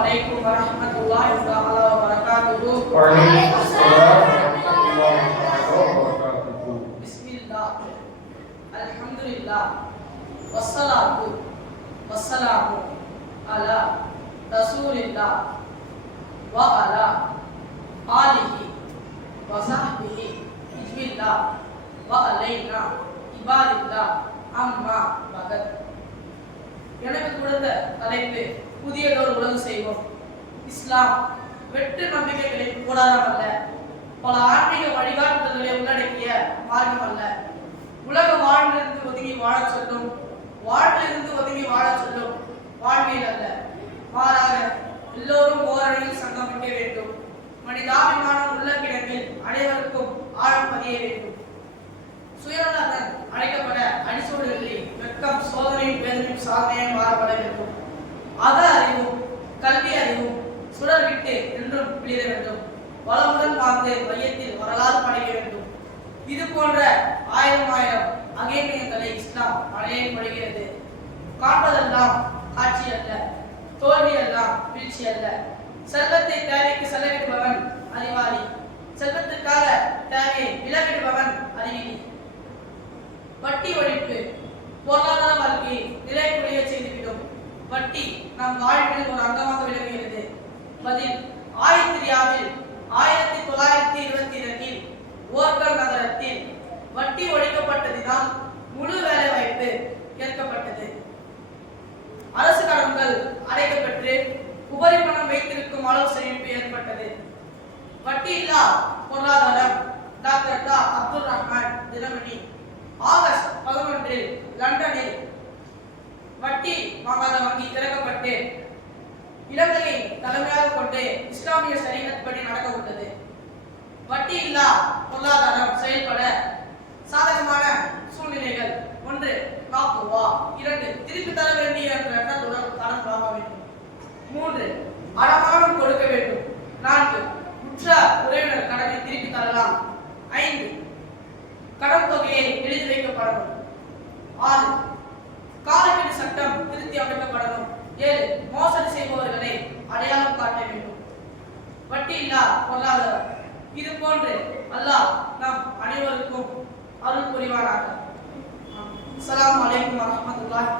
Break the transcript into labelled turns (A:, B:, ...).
A: عليكم ورحمة الله تعالى وبركاته
B: وعليكم السلام ورحمة الله تعالى وبركاته
A: بسم الله الحمد لله والصلاة والسلام على رسول الله وعلى آله وصحبه بسم الله وعلينا عباد الله أما بعد எனக்கு கொடுத்த தலைப்பு புதியதொரு உலகம் செய்வோம். இஸ்லாம் வெட்டு நம்பிக்கைகளின் கூடாரம் அல்ல. பல ஆன்மீக வழிகாட்டுதல்களை உள்ளடக்கிய மார்க்கம் அல்ல. உலக வாழ்விலிருந்து ஒதுங்கி வாழச் சொல்லும் வாழ்விலிருந்து ஒதுங்கி வாழச் சொல்லும் வாழ்வியல் அல்ல. மாறாக எல்லோரும் ஓரணியில் சங்கமிக்க வேண்டும். மனிதாபிமானம் உள்ள கிடங்கில் அனைவருக்கும் ஆழம் பதிய வேண்டும். சுயநலன் அழைக்கப்பட அடிசூழலில் வெட்கம் சோதனையும் வேதனையும் சாதனையும் மாறப்பட வேண்டும். அக அறிவும் கல்வி அறிவும் சுடர் விட்டு என்றும் விழிட வேண்டும். வளமுடன் வாழ்ந்து மையத்தில் வரலாறு படைக்க வேண்டும். இது போன்ற ஆயிரம் ஆயிரம் அகேமியங்களை இஸ்லாம் அடையப்படுகிறது காண்பதெல்லாம் காட்சி அல்ல தோல்வி எல்லாம் வீழ்ச்சி அல்ல. செல்வத்தை தேவைக்கு செலவிடுபவன் அறிவாளி. செல்வத்துக்காக தேவையை விலகிடுபவன் அறிவிலி. வட்டி ஒழிப்பு பொருளாதார வாழ்க்கையை நிலைக்குறைய செய்துவிடும். வட்டி நம் வாழ்வில் ஒரு அங்கமாக விளங்குகிறது. பதில் ஆயத்திரியாவில் ஆயிரத்தி தொள்ளாயிரத்தி இருபத்தி இரண்டில் ஓர்கர் நகரத்தில் வட்டி ஒழிக்கப்பட்டதுதான் முழு வேலை வாய்ப்பு ஏற்கப்பட்டது. அரசு கடன்கள் அடைக்கப்பட்டு உபரி பணம் வைத்திருக்கும் அளவு சேமிப்பு ஏற்பட்டது. வட்டி இல்லா பொருளாதாரம் டாக்டர் டா அப்துல் ரஹ்மான் தினமணி ஆகஸ்ட் பதினொன்றில் லண்டனில் வட்டி வாங்காத வங்கி திறக்க இலங்கையை தலைமையாக கொண்டு இஸ்லாமிய சரீரப்படி நடக்க உள்ளது வட்டி இல்லா பொருளாதாரம் செயல்பட சாதகமான சூழ்நிலைகள். ஒன்று காப்புவா இரண்டு திருப்பி தர வேண்டிய என்ற எண்ணத்துடன் கடன் வாங்க வேண்டும். மூன்று அடமானம் கொடுக்க வேண்டும். நான்கு உற்ற உறவினர் கடனை திருப்பி தரலாம். ஐந்து கடன் தொகையை எழுதி வைக்கப்படணும். ஆறு காலக்கெடு சட்டம் திருத்தி அமைக்கப்படணும். ஏழு மோசடி வட்டி இல்லா பொருளாதாரம் இது போன்று அல்லாஹ் நம் அனைவருக்கும் அருள் புரிவானாக அஸ்ஸலாமு அலைக்கும் வரஹ்மத்துல்லாஹி